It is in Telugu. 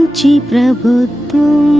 మంచి ప్రభుత్వం.